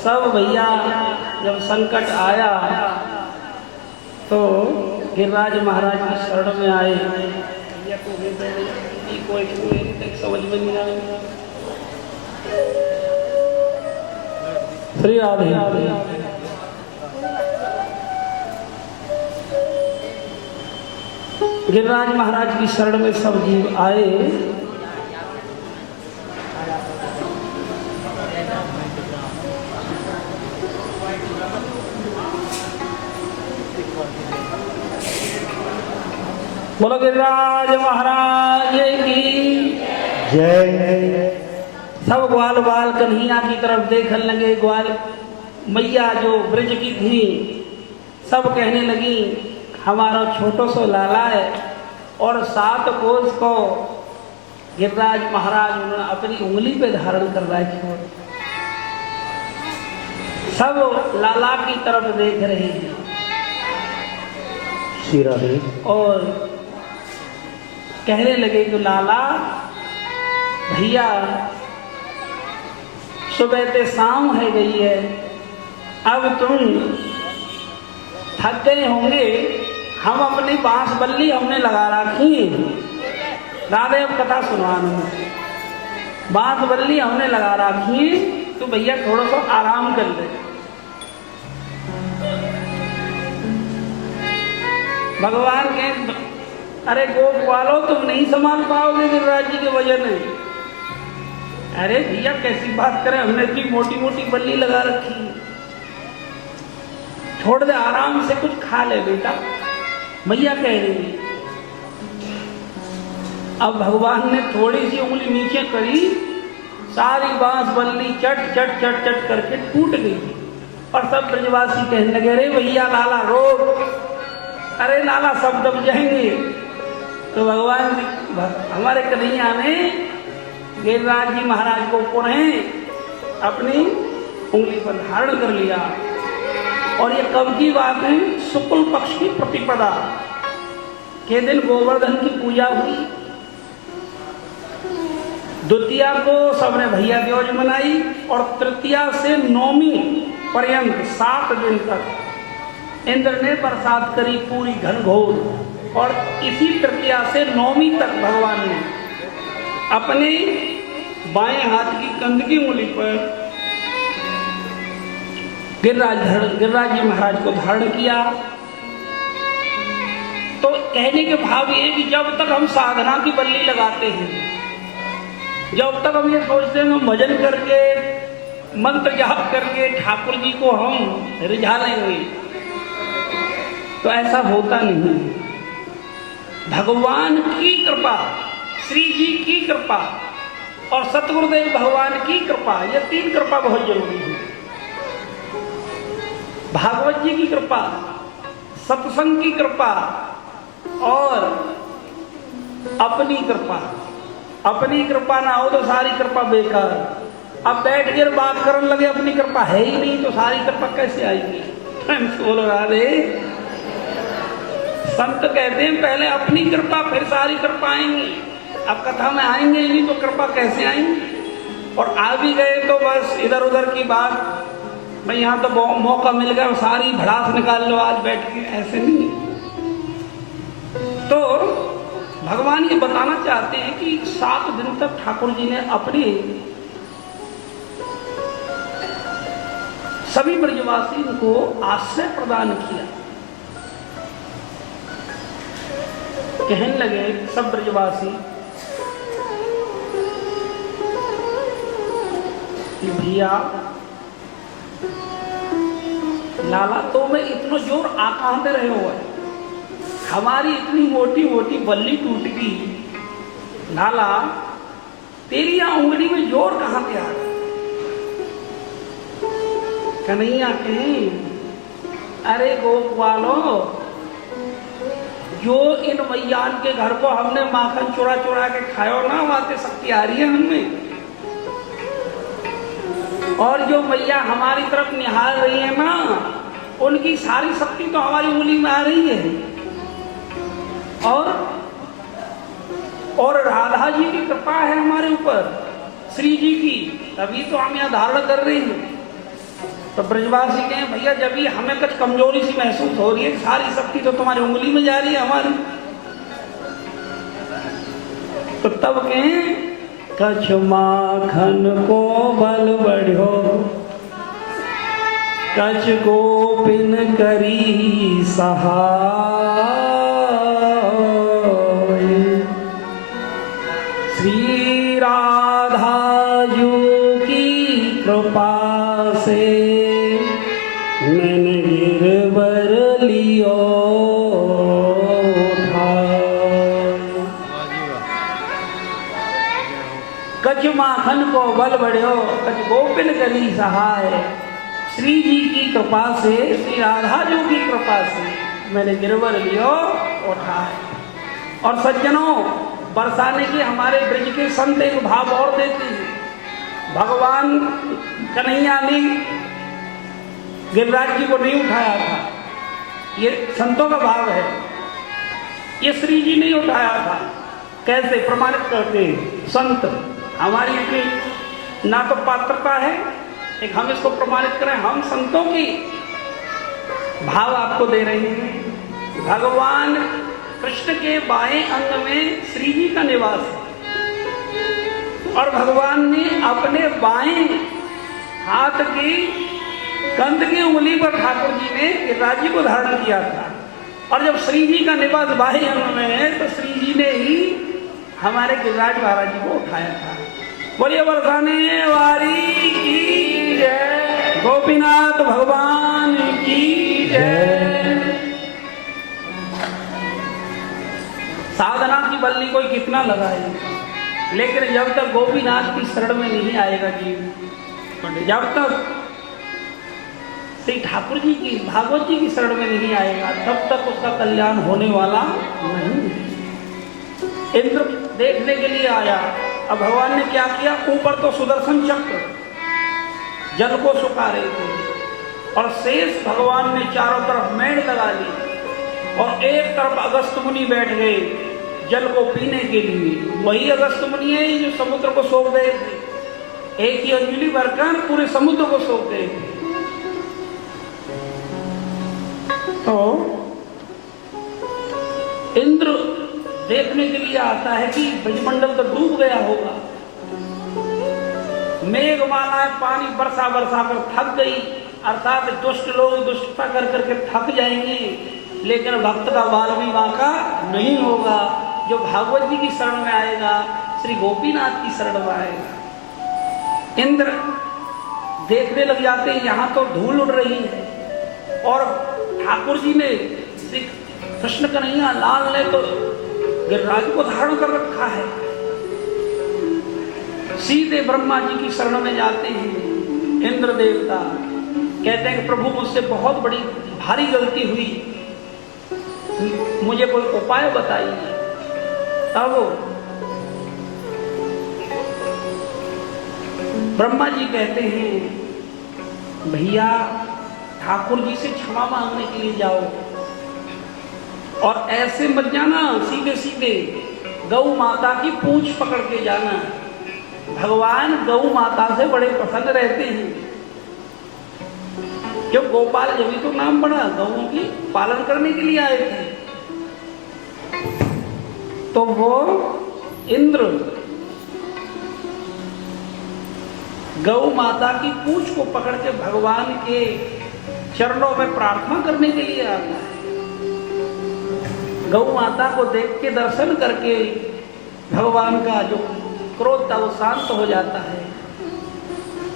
सब भैया जब संकट आया तो गिरिराज महाराज की शरण में आए। भैया कोई समझ में नहीं आया। श्री राधे गिरिराज महाराज की शरण में सब जीव आए। बोलो गिरिराज महाराज की जय। सब ग्वाल बाल कन्हैया की तरफ देखने लगे। ग्वाल मैया जो ब्रज की थी सब कहने लगी हमारा छोटो सो लाला है। और 7 कोस को गिरिराज महाराज उन्होंने अपनी उंगली पे धारण कर रखा। सब लाला की तरफ देख रहे हैं। श्री राधे। और कहने लगे कि लाला भैया सुबह से शाम है गई है, अब तुम थक गए होंगे। हम अपनी बांस बल्ली हमने लगा रखी। राधे अब कथा सुनवाना। बांस बल्ली हमने लगा रखी, तो भैया थोड़ा सा आराम कर ले। भगवान के अरे गोप वालों तुम नहीं संभाल पाओगे गिरिराज जी के वजन है। अरे भैया कैसी बात करें, हमने इतनी मोटी मोटी बल्ली लगा रखी। छोड़ दे, आराम से कुछ खा ले बेटा, मैया कह रही। अब भगवान ने थोड़ी सी उंगली नीचे करी, सारी बांस बल्ली चट चट चट चट करके टूट गई। और सब ब्रजवासी कहने लगे अरे भैया लाला रोक, अरे लाला सब दब जाएंगे। तो भगवान हमारे कन्हैया ने गिरिराज जी महाराज को पुनः अपनी उंगली पर धारण कर लिया। और ये कब की बात है? शुक्ल पक्ष की प्रतिपदा के दिन गोवर्धन की पूजा हुई। द्वितीया को सबने भैया द्योज मनाई और तृतीया से नौमी पर्यंत 7 दिन तक इंद्र ने बरसात करी पूरी घनघोर। और इसी तृतीया से नौमी तक भगवान ने अपने बाएं हाथ की कंध की उंगली पर गिरिराज जी महाराज को धारण किया। तो कहने के भाव ये कि जब तक हम साधना की बल्ली लगाते हैं, जब तक हम ये सोचते हैं हम भजन करके मंत्र जाप करके ठाकुर जी को हम रिझा लेंगे, तो ऐसा होता नहीं। भगवान की कृपा, श्री जी की कृपा और सतगुरुदेव भगवान की कृपा, ये 3 कृपा बहुत जरूरी है। भागवत जी की कृपा, सत्संग की कृपा और अपनी कृपा। अपनी कृपा ना हो तो सारी कृपा बेकार। अब बैठ कर बात करने लगे अपनी कृपा है ही नहीं, तो सारी कृपा कैसे आएगी? बोलो राधे। संत कहते हैं पहले अपनी कृपा फिर सारी कृपा आएंगी। अब कथा में आएंगे ही नहीं तो कृपा कैसे आएंगी? और आ भी गए तो बस इधर उधर की बात, भाई यहाँ तो मौका मिल गया सारी भड़ास निकाल लो आज बैठ के, ऐसे नहीं। तो भगवान ये बताना चाहते हैं कि 7 दिन तक ठाकुर जी ने अपनी सभी ब्रजवासी को आश्रय प्रदान किया। कहने लगे सब ब्रजवासी कि भैया लाला तो मैं इतना जोर आ कहां से रहे हो, हमारी इतनी मोटी मोटी बल्ली टूट गई, लाला तेरी यहां उंगली में जोर कहां से आ गया? कन्हैया कहीं अरे गोप वालों, जो इन मैयान के घर को हमने माखन चुरा चुरा के खायो ना, वहां से शक्ति आ रही है हमें। और जो मैया हमारी तरफ निहार रही है ना, उनकी सारी शक्ति तो हमारी उंगली में आ रही है। और राधा जी की कृपा है हमारे ऊपर, श्री जी की, तभी तो हम यहाँ धारण कर रहे हैं। तो ब्रजवासी कहें भैया जब भी हमें कुछ कमजोरी सी महसूस हो रही है, सारी शक्ति तो तुम्हारी उंगली में जा रही है हमारी। तो तब कहें कछ माखन को बल बढ़ो, कछ गोपिन करी सहाय। श्री राधा जू की कृपा से मैंने गिरवर लियो कछ माखन को बल बढ़ो, कछ गोपिन करी सहाय। श्री जी की कृपा से, श्री राधा जी की कृपा से मैंने गिरवर लियो उठाए। और सज्जनों, बरसाने के हमारे ब्रज के संत एक भाव और देते हैं। भगवान कन्हैया ने गिरिराज जी को नहीं उठाया था, ये संतों का भाव है। ये श्री जी नहीं उठाया था। कैसे प्रमाणित करते हैं संत? हमारी इतनी ना तो पात्रता है, एक हम इसको प्रमाणित करें। हम संतों की भाव आपको दे रहे हैं। भगवान कृष्ण के बाएं अंग में श्री जी का निवास है, और भगवान ने अपने बाएं हाथ की कंध की उंगली पर ठाकुर जी ने गिरिराज जी को धारण किया था। और जब श्री जी का निवास बाएं अंग में है, तो श्री जी ने ही हमारे गिरिराज महाराज जी को उठाया था। बोलिए बरसाने वारी की जय, गोपीनाथ भगवान की जय। साधना की बल्ली कोई कितना लगाए, लेकिन जब तक गोपीनाथ की शरण में नहीं आएगा जीव, जब तक श्री ठाकुर जी की, भागवत जी की शरण में नहीं आएगा, तब तक उसका कल्याण होने वाला नहीं। इंद्र देखने के लिए आया। अब भगवान ने क्या किया? ऊपर तो सुदर्शन चक्र जल को सुखा रहे थे, और शेष भगवान ने चारों तरफ मेड़ लगा ली, और एक तरफ अगस्त मुनि बैठ गए जल को पीने के लिए। वही अगस्त मुनि है जो समुद्र को सोख गए थे, एक ही अंजलि भरकर पूरे समुद्र को सोख गए थे। तो इंद्र देखने के लिए आता है कि ब्रजमंडल तो डूब गया होगा। मेघमालाएं पानी बरसा बरसा कर थक गई, अर्थात दुष्ट लोग दुष्टता कर करके थक जाएंगे, लेकिन भक्त का बाल भी बांका नहीं होगा। जो भागवत जी की शरण में आएगा, श्री गोपीनाथ की शरण में आएगा। इंद्र देखने लग जाते हैं, यहाँ तो धूल उड़ रही है, और ठाकुर जी ने, श्री कृष्ण कन्हैया लाल ने तो गिरिराज को धारण कर रखा है। सीधे ब्रह्मा जी की शरण में जाते हैं इंद्र देवता, कहते हैं कि प्रभु मुझसे बहुत बड़ी भारी गलती हुई, मुझे कोई उपाय बताइए। तब ब्रह्मा जी कहते हैं भैया ठाकुर जी से क्षमा मांगने के लिए जाओ, और ऐसे मत जाना सीधे सीधे, गौ माता की पूंछ पकड़ के जाना। भगवान गौ माता से बड़े प्रसन्न रहते हैं, क्यों? गोपाल जब तो नाम बड़ा, गौओं की पालन करने के लिए आए थे। तो वो इंद्र गौ माता की पूंछ को पकड़ के भगवान के चरणों में प्रार्थना करने के लिए आता है। गौ माता को देख के दर्शन करके भगवान का जो क्रोध था वो शांत हो जाता है।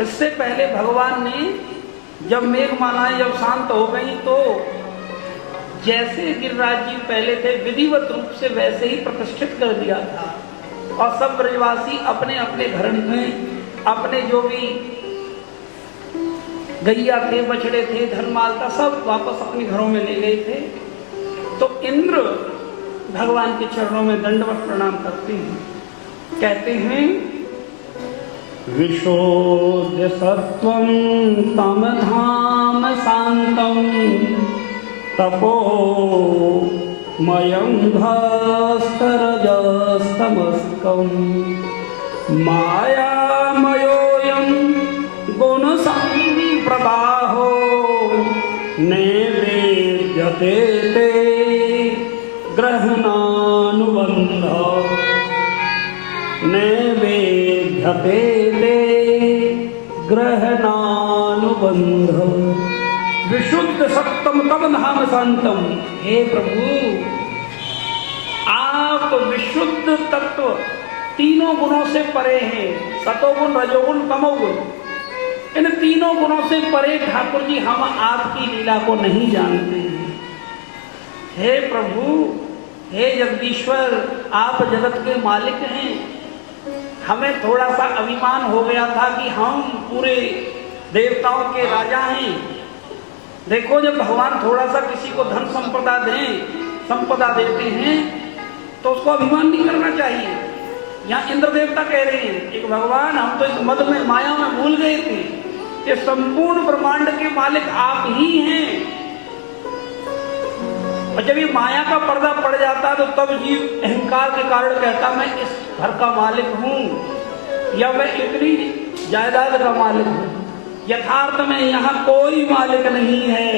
इससे पहले भगवान ने जब मेघमालाएं जब शांत हो गई, तो जैसे गिरिराज जी पहले थे विधिवत रूप से वैसे ही प्रतिष्ठित कर दिया था, और सब ब्रजवासी अपने अपने घर में अपने जो भी गैया थे, बछड़े थे, धनमाल था, सब वापस अपने घरों में ले गए थे। तो इंद्र भगवान के चरणों में दंडवत प्रणाम करते हैं, कहते हैं विशोध्य सत्वं तम धाम शांतम तपो मयं भास्करजस्तमस्कं मायामयोऽयं गुणसंपन्नो प्रवाहो नैवेद्यते ते ग्रहणानुबंध नैवेद्यते ते ग्रहणानुबंध विशुद्ध सप्तम तम धाम शांतम। हे प्रभु, आप विशुद्ध तत्व तीनों गुणों से परे हैं, सतोगुण रजोगुण तमोगुण, इन तीनों गुणों से परे ठाकुर जी हम आपकी लीला को नहीं जानते हैं। हे प्रभु, हे जगदीश्वर, आप जगत के मालिक हैं। हमें थोड़ा सा अभिमान हो गया था कि हम पूरे देवताओं के राजा हैं। देखो, जब भगवान थोड़ा सा किसी को धन संपदा देते हैं तो उसको अभिमान नहीं करना चाहिए। यहाँ इंद्र देवता कह रहे हैं, एक भगवान, हम तो इस मद में माया में भूल गए थे, ये संपूर्ण ब्रह्मांड के मालिक आप ही हैं। और जब ये माया का पर्दा पड़ जाता तो तब जीव अहंकार के कारण कहता मैं इस घर का मालिक हूं या मैं इतनी जायदाद का मालिक हूं। यथार्थ में यहाँ कोई मालिक नहीं है,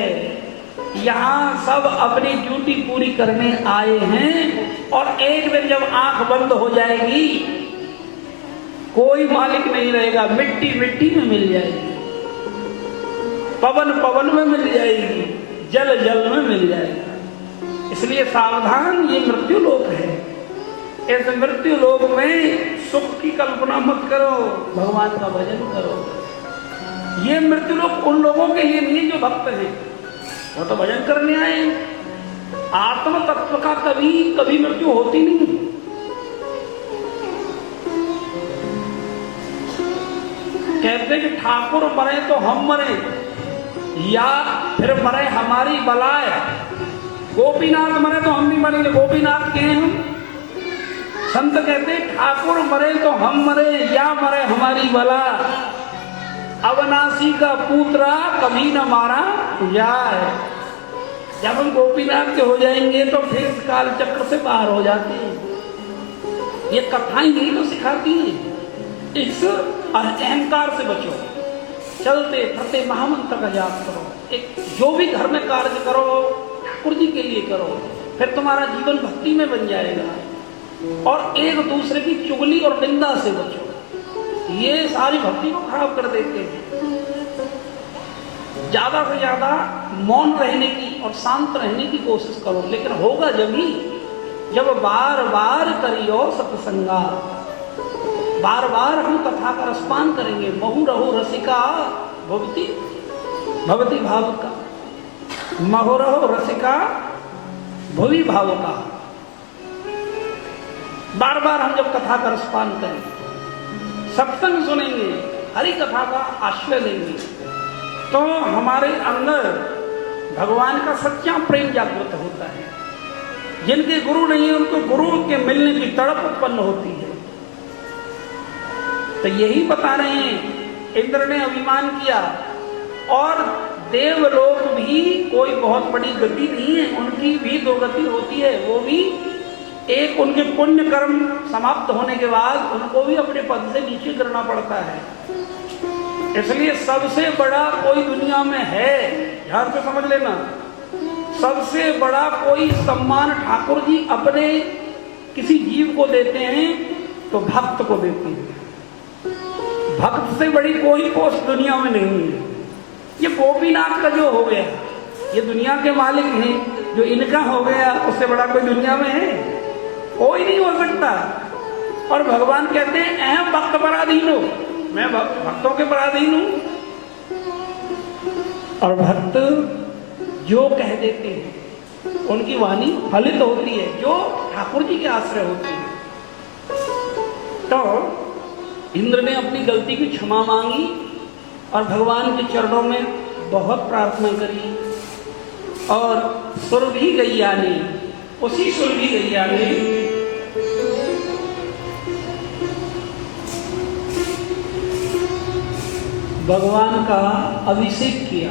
यहाँ सब अपनी ड्यूटी पूरी करने आए हैं। और एक दिन जब आंख बंद हो जाएगी, कोई मालिक नहीं रहेगा। मिट्टी मिट्टी में मिल जाएगी, पवन पवन में मिल जाएगी, जल जल में मिल जाएगा। इसलिए सावधान, ये मृत्यु लोक है। इस मृत्यु लोक में सुख की कल्पना मत करो, भगवान का भजन करो। ये मृत्यु लोक उन लोगों के लिए नहीं जो भक्त हैं, वो तो भजन करने आए। आत्म तत्व का कभी कभी मृत्यु होती नहीं। कहते कि ठाकुर मरे तो हम मरे, या फिर मरे हमारी बलाए। गोपीनाथ मरे तो हम भी मरेंगे, गोपीनाथ के हैं हम। संत कहते ठाकुर मरे तो हम मरे, या मरे हमारी बला। अविनाशी का पुत्रा कभी न मारा जाए। जब हम गोपीनाथ के हो जाएंगे तो फिर काल चक्र से बाहर हो जाते हैं। ये कथाएं यही तो सिखाती हैं। इस अहंकार से बचो, चलते फिरते महामंत्र का जाप करो। एक जो भी घर में कार्य करो ठाकुर जी के लिए करो, फिर तुम्हारा जीवन भक्ति में बन जाएगा। और एक दूसरे की चुगली और निंदा से बचो, ये सारी भक्ति को खराब कर देते हैं। ज्यादा से ज्यादा मौन रहने की और शांत रहने की कोशिश करो, लेकिन होगा जब ही जब बार बार करियो सत्संगा। बार बार हम कथा का रसपान करेंगे। महु रहो रसिका भवती भवती भावुका, महु रहो रसिका भुवि भावुका। बार बार हम जब कथा का रसपान करेंगे, सत्संग सुनेंगे, हरि कथा का आश्रय लेंगे, तो हमारे अंदर भगवान का सच्चा प्रेम जागृत होता है। जिनके गुरु नहीं है उनको गुरु के मिलने की तड़प उत्पन्न होती है। तो यही बता रहे हैं, इंद्र ने अभिमान किया। और देवलोक भी कोई बहुत बड़ी गति नहीं है, उनकी भी दुर्गति होती है। वो भी एक उनके पुण्य कर्म समाप्त होने के बाद उनको भी अपने पद से नीचे करना पड़ता है। इसलिए सबसे बड़ा कोई दुनिया में है, ध्यान से समझ लेना, सबसे बड़ा कोई सम्मान ठाकुर जी अपने किसी जीव को देते हैं तो भक्त को देते हैं। भक्त से बड़ी कोई पोस्ट दुनिया में नहीं है। ये गोपीनाथ का जो हो गया, ये दुनिया के मालिक हैं, जो इनका हो गया, उससे बड़ा कोई दुनिया में है? कोई नहीं हो सकता। और भगवान कहते हैं अहम भक्त पराधीन हो, मैं भक्तों के पराधीन हूं। और भक्त जो कह देते हैं उनकी वाणी फलित होती है, जो ठाकुर जी के आश्रय होती है। तो इंद्र ने अपनी गलती की क्षमा मांगी और भगवान के चरणों में बहुत प्रार्थना करी। और सुरभि गैया ने, उसी सुरभि गैया ने भगवान का अभिषेक किया।